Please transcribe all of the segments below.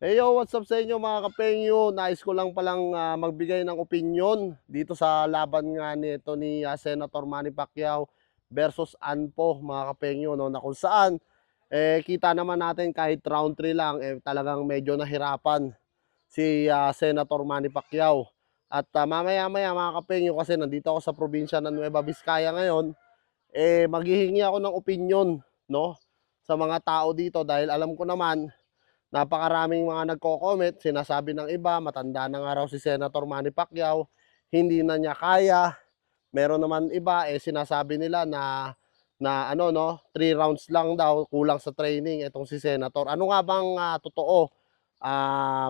Hey yo, what's up sa inyo mga kapengyo? Nais ko lang palang magbigay ng opinyon dito sa laban nga nito ni Senator Manny Pacquiao versus Anpo mga kapengyo, no, na kung saan kita naman natin kahit round 3 lang talagang medyo nahirapan si Senator Manny Pacquiao. At mamaya-maya mga kapengyo, kasi nandito ako sa probinsya ng Nueva Vizcaya ngayon, maghihingi ako ng opinyon, no, sa mga tao dito dahil alam ko naman napakaraming mga nagko-comment, sinasabi ng iba, matanda na nga raw si Senator Manny Pacquiao, hindi na niya kaya. Meron naman iba, sinasabi nila na ano no, 3 rounds lang daw, kulang sa training itong si Senator. Ano nga bang totoo?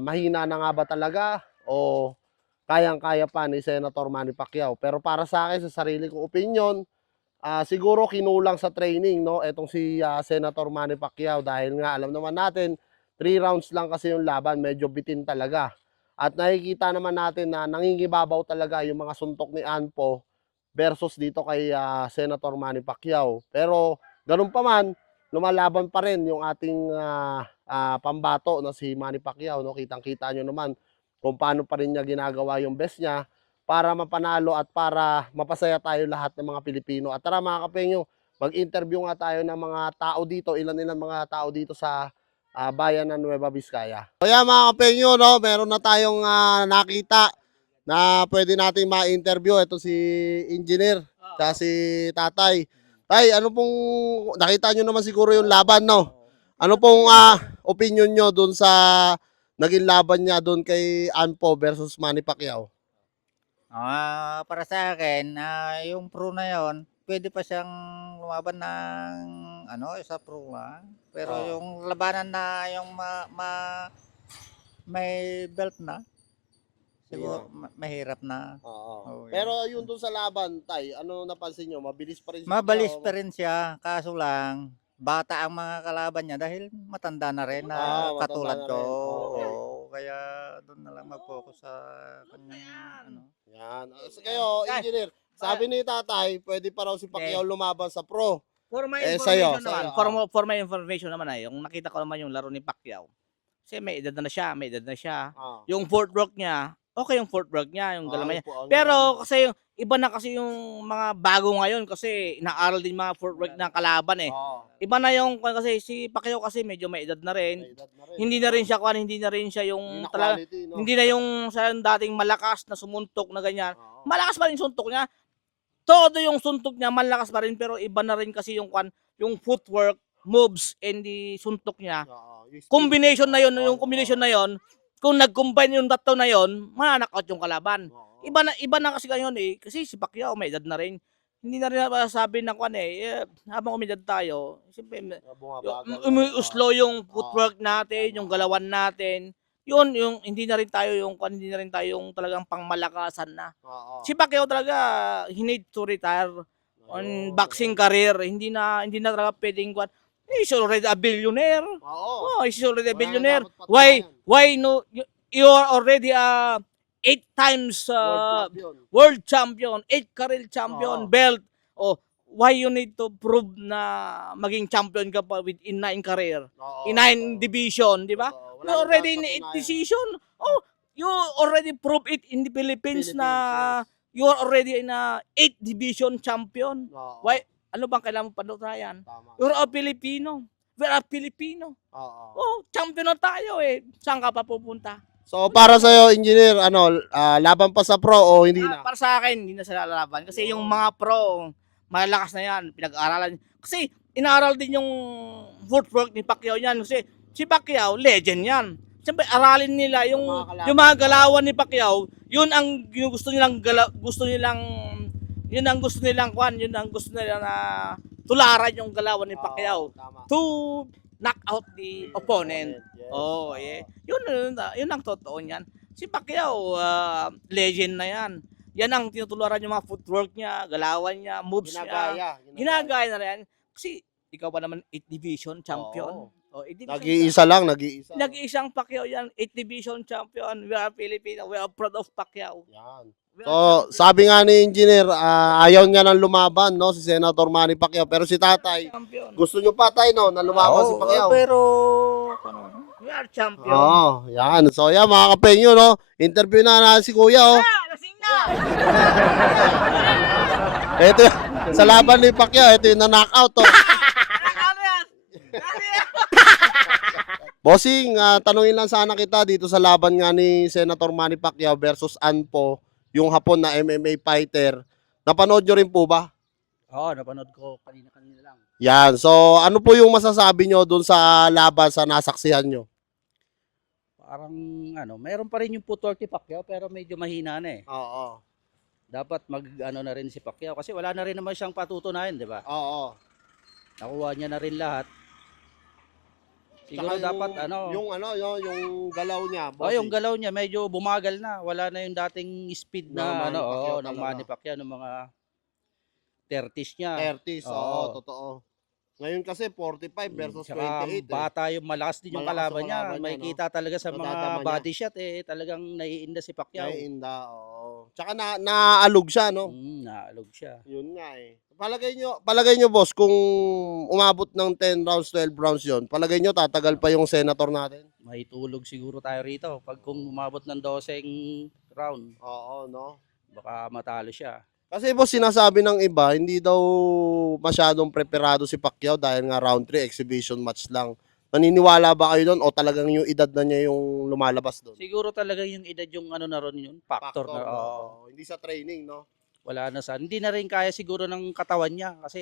Mahina na nga ba talaga o kayang-kaya pa ni Senator Manny Pacquiao? Pero para sa akin, sa sarili kong opinion, siguro kinulang sa training, no, etong si Senator Manny Pacquiao, dahil nga alam naman natin 3 rounds lang kasi yung laban, medyo bitin talaga. At nakikita naman natin na nangingibabaw talaga yung mga suntok ni Anpo versus dito kay Senator Manny Pacquiao. Pero ganun pa man, lumalaban pa rin yung ating pambato na si Manny Pacquiao, no. Kitang-kita nyo naman kung paano pa rin niya ginagawa yung best niya para mapanalo at para mapasaya tayo lahat ng mga Pilipino. At tara mga kapengyo, mag-interview nga tayo ng mga tao dito, ilan-ilan mga tao dito sa bayan ng Nueva Vizcaya. So yan mga kapengyo, no, meron na tayong nakita na pwede nating ma-interview. Ito si Engineer, si Tatay. Tay, ano pong, nakita nyo naman siguro yung laban, no? Ano pong opinion nyo dun sa naging laban niya dun kay Anpo versus Manny Pacquiao? Para sa akin, yung pro na yon pwede pa siyang lumaban ng ano, sa pro lang. Pero Oo. yung labanan na yung may belt na, siguro Hirap. mahirap na. Oo. Oo, yun. Pero yun dun sa laban, Tay, ano napansin nyo? Mabilis pa rin si Mabalis Pacquiao? pa rin siya, kaso lang, bata ang mga kalaban niya dahil matanda na rin na Matanda katulad na ko. rin. Okay. Oo, kaya doon na lang mag-focus sa kanyang ano. Yan. So kayo, Engineer, sabi ni Tatay, pwede pa raw si Pacquiao Hindi. lumaban sa pro. For my Sa'yo, information sa'yo, naman, for my information naman ay, yung nakita ko naman yung laro ni Pacquiao. Kasi may edad na siya. ah, Yung footwork niya, okay yung footwork niya, yung galaman niya. yung galaman. Pero kasi yung iba na kasi yung mga bago ngayon kasi inaaral din mga footwork ng kalaban eh. Oo, Iba na yung kasi si Pacquiao kasi medyo may edad na rin. may edad na rin. Hindi na rin siya hindi na rin siya Hindi yung na talaga quality, no? hindi na yung sa dating malakas na sumuntok na ganyan. Oo. Malakas pa rin yung suntok niya. Todo yung suntok niya malakas pa rin pero iba na rin kasi yung footwork, moves and the suntok niya. Oo, yung speed. Combination na yon, yung Oo, combination oo. na yon, kung nag-combine yung tatlo na yon, ma-knock-out yung kalaban. Oo. Iba na kasi ngayon eh, kasi si Pacquiao may edad na rin. Hindi na rin masasabi ng habang umidad tayo, siyempre Bumabagal na rin. umuslo yung Oo. footwork natin, yung galawan natin. Yun, yung hindi na rin tayo yung talagang pangmalakasan na. Oo. Si Pacquiao talaga, he need to retire on boxing career. Hindi na talaga pwedeng he's already a billionaire. Oo. Oh, he's already a Wala nang billionaire. dapat Why patunayan. why no you are already a 8 times World champion. world champion, 8 career champion Oo. belt. Oh, why you need to prove na maging champion ka pa within 9 career? Oo, In 9 totoo. division, di ba? Totoo. Wala You nang dapat already in 8 patunayan. decision. Oh, you already prove it in the Philippines na Philippines, yes. you are already in a 8 division champion. Oo. Why ano bang kailangan mo patunayan? Tama. You're a Filipino. We're a Filipino. Oo. Oh, champion na tayo eh. Saan ka pa pupunta? So para sa iyo, Engineer, laban pa sa pro o hindi na? Para sa akin, hindi na sila lalaban. Kasi yung mga pro, malalakas na yan. Pinag-aaralan. Kasi inaaral din yung footwork ni Pacquiao yan. Kasi si Pacquiao, legend yan. Siyempre, aralin nila yung mga galawan ni Pacquiao. Yun ang gusto nilang yun ang gusto nilang yun ang gusto nila na tularan yung galawan ni Pacquiao Tama. to knock out the opponent. Yes. Oh, yeah. Yun ang totoo niyan. Si Pacquiao, legend na yan. Yan ang tinutularan yung mga footwork niya, galawan niya, moves niya. Ginagaya na yan. Kasi ikaw pa naman 8 division champion. Oo. Oh, 8 division Nag-iisa lang, nag-iisa. Nag-iisang Pacquiao yan, 8 division champion. We are Filipino. We are proud of Pacquiao. Yan. We So, are sabi nga ni Engineer, ayaw niya nang lumaban, no, si Senator Manny Pacquiao. Pero si Tatay, champion. gusto niyo pa, Tay, no, na lumaban si Pacquiao. Pero We We are champion. Oo, yan. So yan mga kapengyo, no? Interview na si Kuya, oh. Lasing na! Ito sa laban ni Pacquiao, ito yung na-knockout, oh. Ano yan? Ano yan? Bossing, tanungin lang sana kita dito sa laban nga ni Senator Manny Pacquiao versus Anpo, yung Hapon na MMA fighter. Napanood nyo rin po ba? Oo, napanood ko kanina-kanina lang. Yan. So, ano po yung masasabi nyo dun sa laban sa nasaksihan nyo? Parang meron pa rin yung footwork ni Pacquiao pero medyo mahina na eh. Oo. Dapat na rin si Pacquiao kasi wala na rin naman siyang patutunayan, di ba? Oo. Nakuha niya na rin lahat. Siguro Tsaka dapat yung galaw niya, Oh, yung galaw niya medyo bumagal na. Wala na yung dating speed Na na Manny Pacquiao ng talaga. Manny Pacquiao ng mga 30s niya. 30s, oo, Oo. totoo. Ngayon kasi 45 versus Tsaka 28. bata yung malakas din yung Malakas kalaban yung niya. kalaban niya, May no? kita talaga sa mga Nadadama niya. body shot talagang naiinda si Pacquiao. Naiinda, oo. Tsaka naalog siya, no? Naalog siya. Yun nga eh. Palagay nyo boss, kung umabot ng 10 rounds, 12 rounds yun, palagay nyo tatagal pa yung senator natin? May tulog siguro tayo rito. Pag kung umabot ng 12 round, Oo, no? baka matalo siya. Kasi boss, sinasabi ng iba, hindi daw masyadong preparado si Pacquiao dahil nga round 3 exhibition match lang. Naniniwala ba kayo doon o talagang yung edad na niya yung lumalabas doon? Siguro talaga yung edad yung na ron yun, factor na. no? Oo. Hindi sa training, no? Wala na sa. Hindi na rin kaya siguro ng katawan niya kasi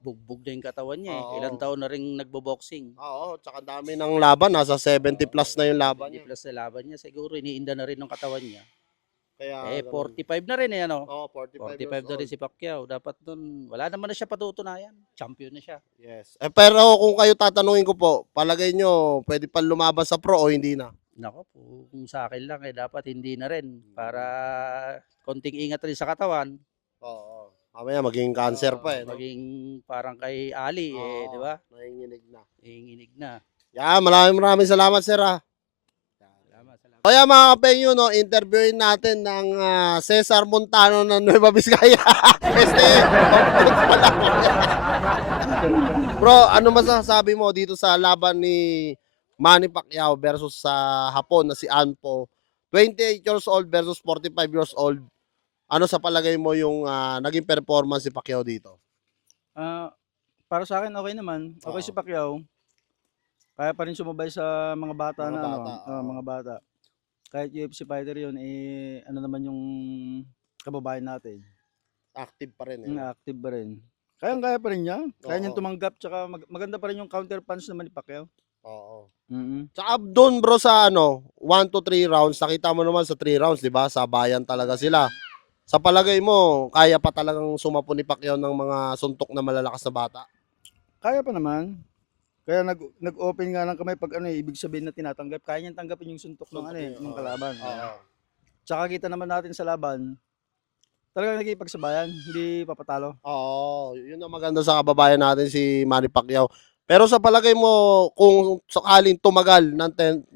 bugbog na yung katawan niya. Oo. Ilang taon na rin nagbo-boxing. Oo, tsaka dami ng laban, nasa 70 plus na yung laban niya. Plus na laban niya. Siguro iniinda na rin ng katawan niya. Kaya, 45 na rin Oo, 45 45 years na rin old. si Pacquiao. Dapat dun, wala naman na siya patutunayan. Champion na siya. Yes. Pero kung kayo tatanungin ko po, palagay nyo, pwede pa lumaban sa pro o hindi na? Nako po, kung sa akin lang dapat hindi na rin para konting ingat rin sa katawan. Oo. Mamaya maging cancer pa eh. No? Maging parang kay Ali Oo, di ba? Nanginginig na. Iinginig na. Yan, maraming salamat sir ah. Salamat, salamat. Kaya mga kapengyo, no, interviewin natin ng Cesar Montano ng Nueva Vizcaya. Bro, ano masasabi mo dito sa laban ni Manny Pacquiao versus sa Hapon na si Anpo? 28 years old versus 45 years old. Ano sa palagay mo yung naging performance si Pacquiao dito? Para sa akin okay naman. Okay Oo. si Pacquiao. Kaya pa rin sumabay sa mga bata Mga na bata, oo. mga bata. Kahit UFC fighter 'yun ano naman yung kababayan natin. Active pa rin eh. Active pa rin. Kaya pa rin niya. Kaya niyang Oo. tumanggap tsaka maganda pa rin yung counter punch naman ni Pacquiao. Oo. Mhm. Tsaka doon bro sa 1 to 3 rounds, nakita mo naman sa 3 rounds, 'di ba? Sabayan talaga sila. Sa palagay mo, kaya pa talagang sumapo ni Pacquiao ng mga suntok na malalakas na bata? Kaya pa naman. Kaya nag-open nga ng kamay pag ibig sabihin na tinatanggap. Kaya niyang tanggapin yung suntok ng ng Oo. kalaban. Oo. Tsaka kita naman natin sa laban, talagang nakikipagsabayan, hindi papatalo. Oo, yun ang maganda sa kababayan natin si Manny Pacquiao. Pero sa palagay mo, kung sakaling tumagal ng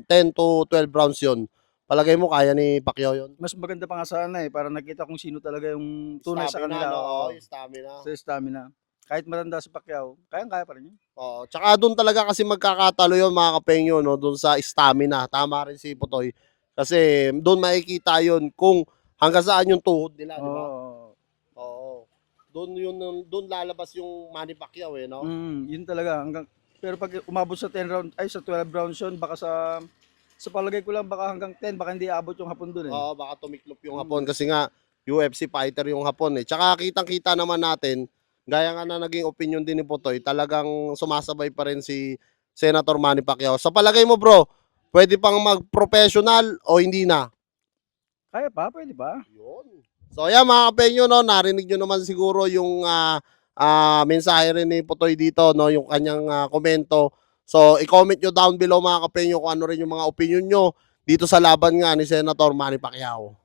10 to 12 rounds yun, palagay mo kaya ni Pacquiao yun? Mas maganda pa nga sana para nakita kung sino talaga yung tunay sa Stamina, kanila. no? Oo, Yung stamina. sa stamina. Kahit matanda si Pacquiao, kaya pa rin yun. Oo, tsaka doon talaga kasi magkakatalo yun mga kapengyo, no? Doon sa stamina. Tama rin si Putoy. Kasi doon makikita yun kung hanggang saan yung tuhod nila, di ba? Oo. Oo. Doon lalabas yung Manny Pacquiao eh, no? Yun talaga. Pero pag umabot sa 10 round, sa 12 rounds yun, baka sa palagay ko lang, baka hanggang 10, baka hindi abot yung hapon dun eh. Oo, baka tumiklop yung Hapon kasi nga UFC fighter yung Hapon eh. Tsaka kitang-kita naman natin, gaya nga na naging opinion din ni Putoy, talagang sumasabay pa rin si Senator Manny Pacquiao. Sa palagay mo bro, pwede pang mag-professional o hindi na? Kaya pa, pwede pa. Yun. So ayan mga kapenyo, no, narinig nyo naman siguro yung mensahe rin ni Putoy dito, no, yung kanyang komento. So i-comment nyo down below mga kapenyo kung ano rin yung mga opinion nyo dito sa laban nga ni Senator Manny Pacquiao.